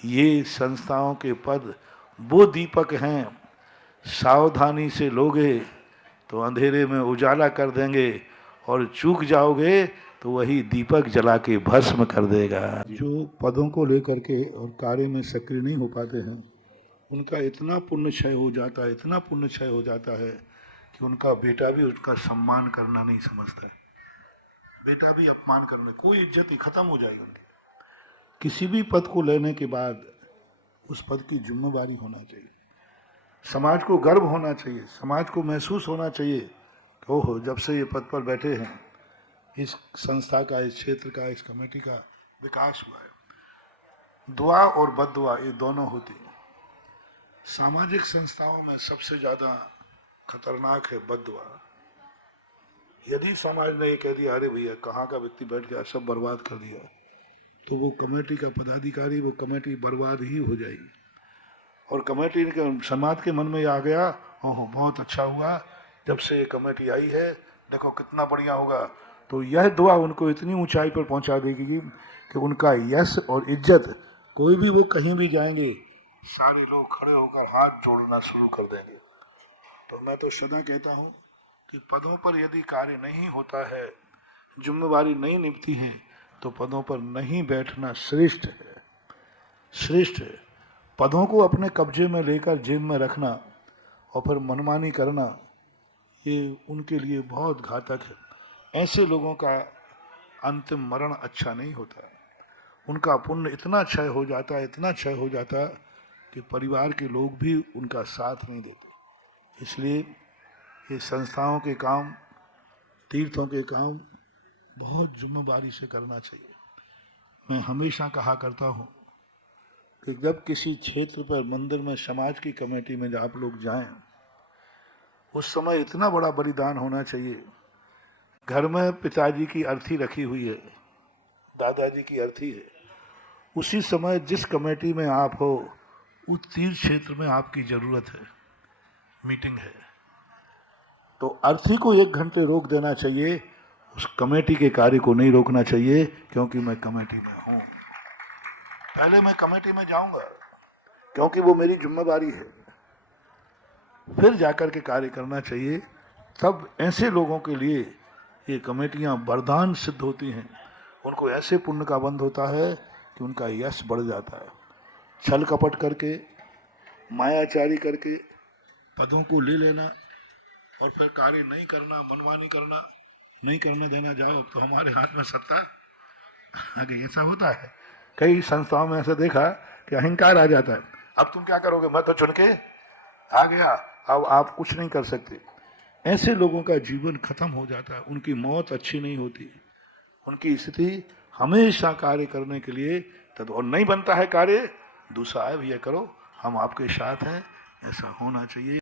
ये संस्थाओं के पद वो दीपक हैं, सावधानी से लोगे तो अंधेरे में उजाला कर देंगे, और चूक जाओगे तो वही दीपक जला के भस्म कर देगा। जो पदों को लेकर के और कार्य में सक्रिय नहीं हो पाते हैं, उनका इतना पुण्य क्षय हो जाता है, इतना पुण्य क्षय हो जाता है कि उनका बेटा भी उसका सम्मान करना नहीं समझता है। बेटा भी अपमान करने, कोई इज्जत ही खत्म हो जाएगी उनकी। किसी भी पद को लेने के बाद उस पद की जिम्मेदारी होना चाहिए, समाज को गर्व होना चाहिए, समाज को महसूस होना चाहिए कि ओहो, जब से ये पद पर बैठे हैं इस संस्था का, इस क्षेत्र का, इस कमेटी का विकास हुआ है। दुआ और बद्दुआ ये दोनों होती हैं। सामाजिक संस्थाओं में सबसे ज्यादा खतरनाक है बद्दुआ। यदि समाज ने ये कह दिया अरे भैया कहाँ का व्यक्ति बैठ गया, सब बर्बाद कर दिया, तो वो कमेटी का पदाधिकारी, वो कमेटी बर्बाद ही हो जाएगी। और कमेटी के समाज के मन में आ गया, ओहो बहुत अच्छा हुआ जब से ये कमेटी आई है, देखो कितना बढ़िया होगा, तो यह दुआ उनको इतनी ऊंचाई पर पहुंचा देगी कि उनका यश और इज्जत, कोई भी वो कहीं भी जाएंगे सारे लोग खड़े होकर हाथ जोड़ना शुरू कर देंगे। तो मैं तो सदा कहता हूँ कि पदों पर यदि कार्य नहीं होता है, जिम्मेवारी नहीं निभती है, तो पदों पर नहीं बैठना श्रेष्ठ है, श्रेष्ठ है। पदों को अपने कब्जे में लेकर जेब में रखना और फिर मनमानी करना, ये उनके लिए बहुत घातक है। ऐसे लोगों का अंतिम मरण अच्छा नहीं होता। उनका पुण्य इतना क्षय हो जाता है, इतना क्षय हो जाता है कि परिवार के लोग भी उनका साथ नहीं देते। इसलिए ये संस्थाओं के काम, तीर्थों के काम बहुत जिम्मेदारी से करना चाहिए। मैं हमेशा कहा करता हूँ कि जब किसी क्षेत्र पर, मंदिर में, समाज की कमेटी में आप लोग जाएं, उस समय इतना बड़ा बलिदान होना चाहिए। घर में पिताजी की अर्थी रखी हुई है, दादाजी की अर्थी है, उसी समय जिस कमेटी में आप हो उस तीर्थ क्षेत्र में आपकी जरूरत है, मीटिंग है, तो अर्थी को 1 घंटे रोक देना चाहिए, उस कमेटी के कार्य को नहीं रोकना चाहिए, क्योंकि मैं कमेटी में हूं। पहले मैं कमेटी में जाऊंगा क्योंकि वो मेरी जिम्मेदारी है, फिर जाकर के कार्य करना चाहिए। तब ऐसे लोगों के लिए ये कमेटियां वरदान सिद्ध होती हैं। उनको ऐसे पुण्य का बंध होता है कि उनका यश बढ़ जाता है। छल कपट करके, मायाचारी करके पदों को ले लेना और फिर कार्य नहीं करना, मनमानी करना, नहीं करने देना, जाओ तो हमारे हाथ में सत्ता आगे, ऐसा होता है। कई संस्थाओं में ऐसा देखा कि अहंकार आ जाता है, अब तुम क्या करोगे, मैं तो चुन के आ गया, अब आप कुछ नहीं कर सकते। ऐसे लोगों का जीवन खत्म हो जाता है, उनकी मौत अच्छी नहीं होती। उनकी स्थिति हमेशा कार्य करने के लिए तब, और नहीं बनता है कार्य, दूसरा है भैया करो, हम आपके साथ हैं, ऐसा होना चाहिए।